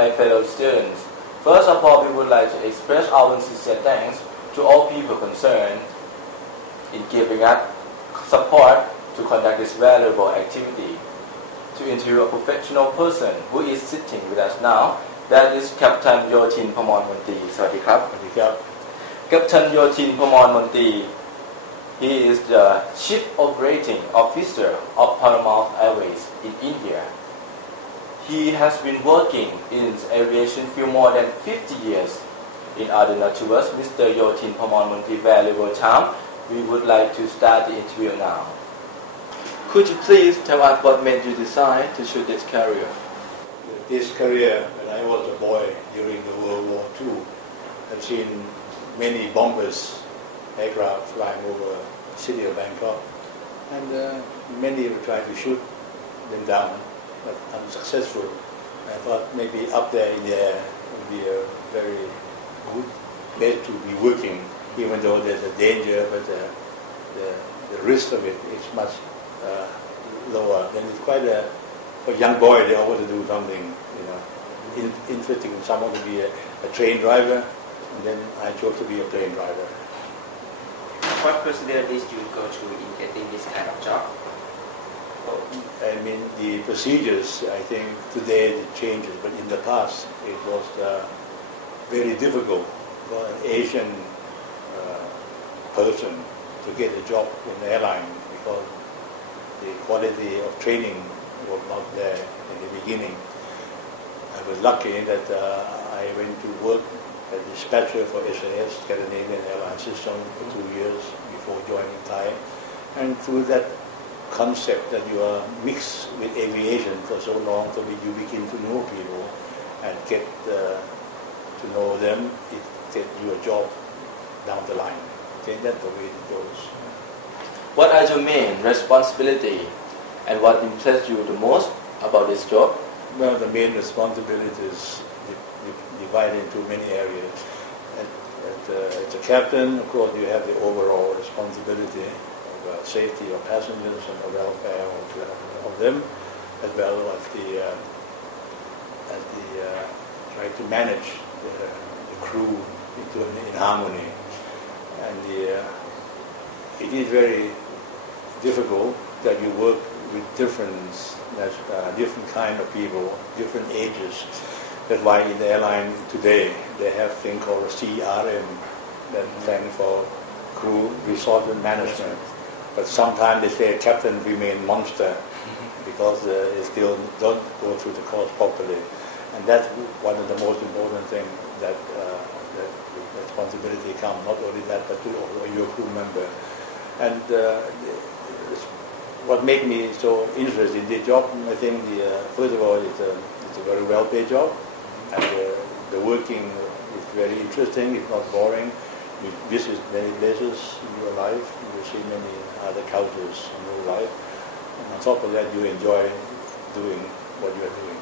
my fellow students. First of all, we would like to express our sincere thanks to all people concerned in giving us support to conduct this valuable activity. To interview a professional person who is sitting with us now, that is Captain Jothin Phamornmonti. สวัสดีครับ Captain Jothin Phamornmonti. He is the Chief Operating Officer of Paramount Airways in India. He has been working in the aviation field more than 50 years. In order not to waste Mr. Jothin Phamornmonti valuable time, we would like to start the interview now. Could you please tell us what made you decide to choose this career? This career, when I was a boy during the World War II, I've seen many bombers, aircraft flying over the city of Bangkok, and many were trying to shoot them down, but unsuccessful. I thought maybe up there in the air would be a very good place to be working, even though there's a danger, but the risk of it is much lower. Then it's quite for a young boy, they always do something, interesting. Some want to be a train driver, and then I chose to be a plane driver. What procedure did you go through in getting this kind of job? I mean, the procedures, I think today it changes, but in the past it was very difficult for an Asian person to get a job in the airline because the quality of training was not there in the beginning. I was lucky that I went to work as dispatcher for SAS, Scandinavian Airline System, for 2 years before joining Thai. And through that concept that you are mixed with aviation for so long, so you begin to know people and get to know them, it gets you a job down the line. Okay, that's the way it goes. What are your main responsibilities and what impressed you the most about this job? Well, the main responsibilities divided into many areas. As a captain, of course, you have the overall responsibility of safety of passengers and the welfare of them, as well as try to manage the crew in harmony. And it is very difficult that you work with different kind of people, different ages. That's why in the airline today they have a thing called a CRM, that stands for Crew Resource Management. But sometimes they say captain remain monster because they still don't go through the course properly. And that's one of the most important things that responsibility comes. Not only that, but to your crew member. And what made me so interested in this job, I think first of all, it's a very well-paid job, and the working is very interesting. It's not boring. You visit many places in your life. You see many other cultures in your life, and on top of that, you enjoy doing what you are doing.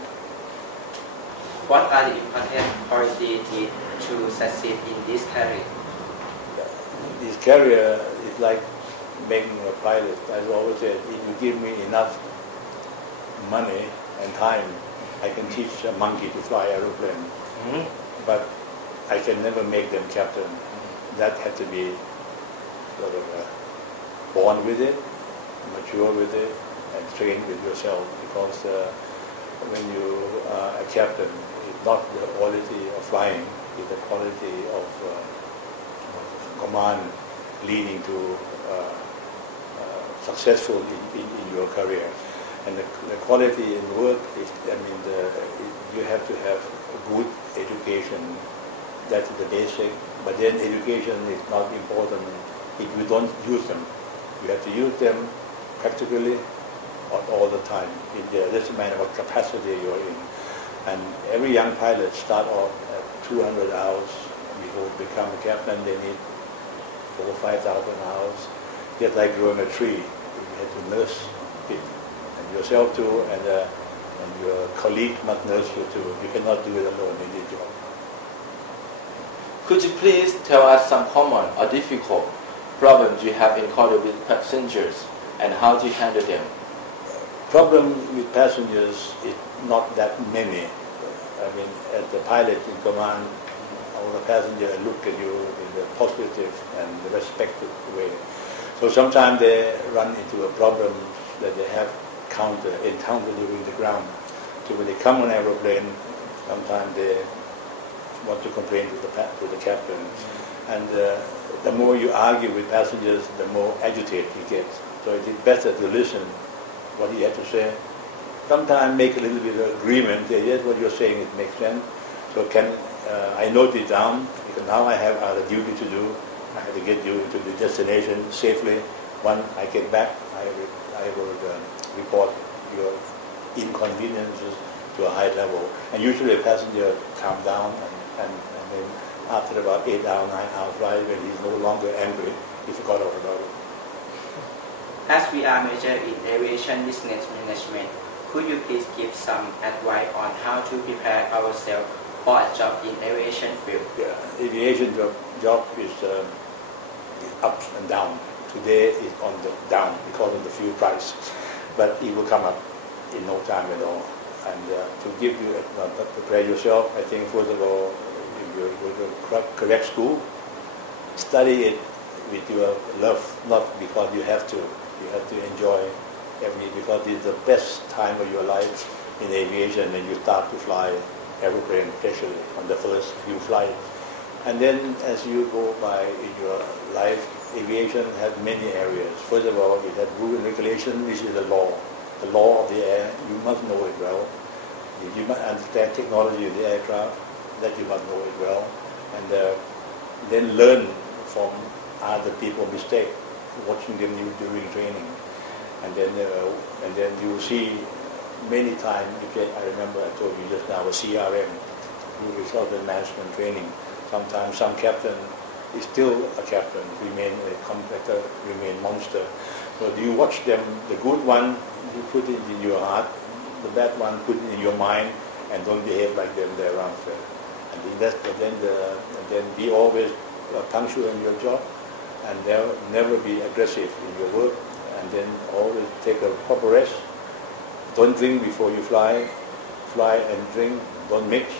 What are the important qualities to succeed in this career? This career is like making a pilot. As I always said, if you give me enough money and time, I can teach a monkey to fly aeroplane. Mm-hmm. But I can never make them captain. That had to be sort of born with it, mature with it, and trained with yourself. Because when you are a captain, it's not the quality of flying, it's the quality of command leading to successful in your career. And the quality in work is, you have to have a good education. That's the basic. But then education is not important if you don't use them. You have to use them practically all the time. It doesn't matter what capacity you're in. And every young pilot start off at 200 hours before they become a captain. They need 4,000 or 5,000 hours. Just like growing a tree, you have to nurse it, and yourself too, and your colleague must nurse you too. You cannot do it alone in this job. Could you please tell us some common or difficult problems you have encountered with passengers and how do you handle them? Problem with passengers is not that many. I mean, as the pilot in command, all the passengers look at you in a positive and respectful way. So sometimes they run into a problem that they have encountered during the ground. So when they come on aeroplane, sometimes they want to complain to the captain. And the more you argue with passengers, the more agitated he gets. So it is better to listen what he had to say. Sometimes make a little bit of agreement. Yes, what you're saying, it makes sense. So I note it down, because now I have other duty to do. I have to get you to the destination safely. When I get back, I will report your inconveniences to a high level. And usually a passenger calm down, and then after about 8 hours, 9 hours flight, when he's no longer angry, he forgot all about it. As we are major in aviation business management, could you please give some advice on how to prepare ourselves for a job in aviation field? Yeah, aviation job is ups and down. Today is on the down because of the fuel price, but it will come up in no time at all. And to give you, prepare yourself, I think first of all, you go to correct school, study it with your love, not because you have to. You have to enjoy because it's the best time of your life in aviation when you start to fly aeroplane, especially on the first few flights. And then as you go by in your life, aviation has many areas. First of all, it has rule and regulation, which is the law of the air. You must know it well. You must understand technology of the aircraft, that you must know it well. And then learn from other people's mistakes, watching them during training. And then you will see many times, I remember I told you just now, a CRM, result in management training. Sometimes some captain is still a captain, remain a competitor, remain monster. So you watch them, the good one, you put it in your heart, the bad one, put it in your mind, and don't behave like them thereafter. And then be always punctual in your job, and never be aggressive in your work, and then always take a proper rest. Don't drink before you fly and drink, don't mix,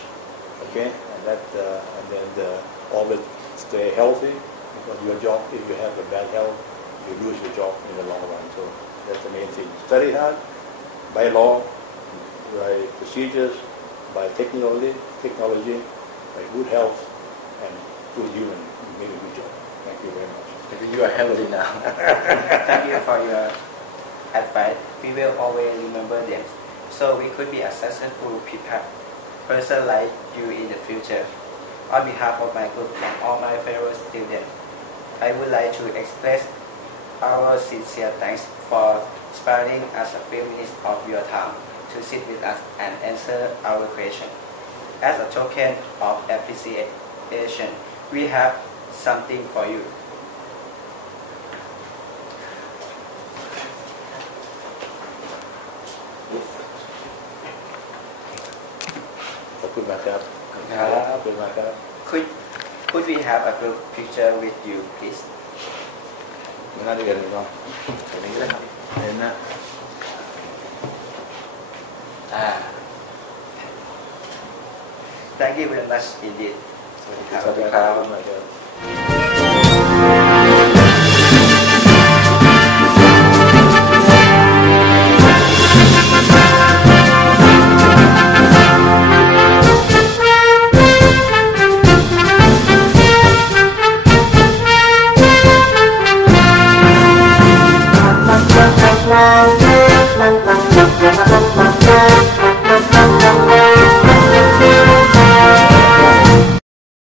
okay? And then always stay healthy, because your job, if you have a bad health, you lose your job in the long run. So that's the main thing. Study hard, by law, by procedures, by technology, by good health, and good human. You make a good job. Thank you very much. Maybe you are healthy now. Thank you for your advice. We will always remember them, so we could be a successful person like you in the future. On behalf of my group and all my fellow students, I would like to express our sincere thanks for sparing us a few minutes of your time to sit with us and answer our question. As a token of appreciation, we have something for you. Could we have a group picture with you, please? Thank you very much indeed. สวัสดีครับ